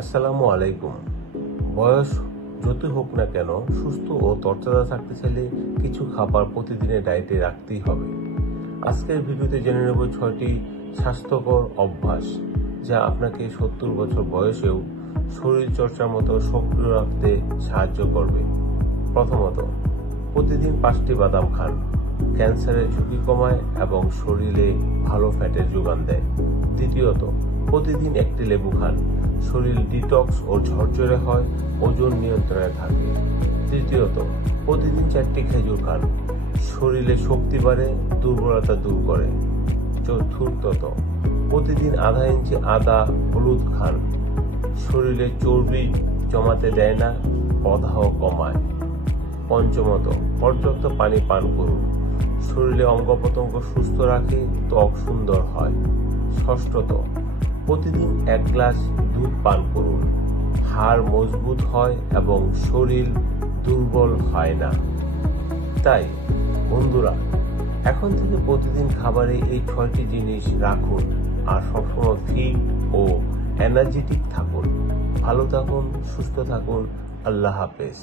আসসালামু আলাইকুম। বয়স যতই হোক না কেন, সুস্থ ও তরতাজা থাকতে চাইলে কিছু খাবার প্রতিদিনের ডায়েটে রাখতেই হবে। আজকের ভিডিওতে জেনে নেব 6টি স্বাস্থ্যকর অভ্যাস যা আপনাকে 70 বছর বয়সেও শরীর চর্চার মতো সক্রিয় রাখতে সাহায্য করবে। প্রথমত, প্রতিদিন 5টি বাদাম খান। ক্যান্সারের ঝুঁকি কমায় এবং শরীরে ভালো ফ্যাটের যোগান দেয়। দ্বিতীয়ত, প্রতিদিন একটি লেবু খান। শরীর ডিটক্স ও ঝরঝরে হয়, ওজন নিয়ন্ত্রণে থাকে। তৃতীয়ত, প্রতিদিন 4টি খেজুর খান। শরীরে শক্তি বাড়ে, দুর্বলতা দূর করে। চতুর্থত, প্রতিদিন আধা ইঞ্চি আদা হলুদ খান। শরীরে চর্বি জমাতে দেয় না, প্রদাহ কমায়। পঞ্চমত, পর্যাপ্ত পানি পান করুন। শরীরে অঙ্গ প্রত্যঙ্গ সুস্থ রাখে, ত্বক সুন্দর হয়। ষষ্ঠত, প্রতিদিন 1 গ্লাস দুধ পান করুন। হাড় মজবুত হয় এবং শরীর দুর্বল হয় না। তাই বন্ধুরা, এখন থেকে প্রতিদিন খাবারে এই 6টি জিনিস রাখুন আর সবসময় ফিট ও এনার্জেটিক থাকুন। ভালো থাকুন, সুস্থ থাকুন। আল্লাহ হাফেজ।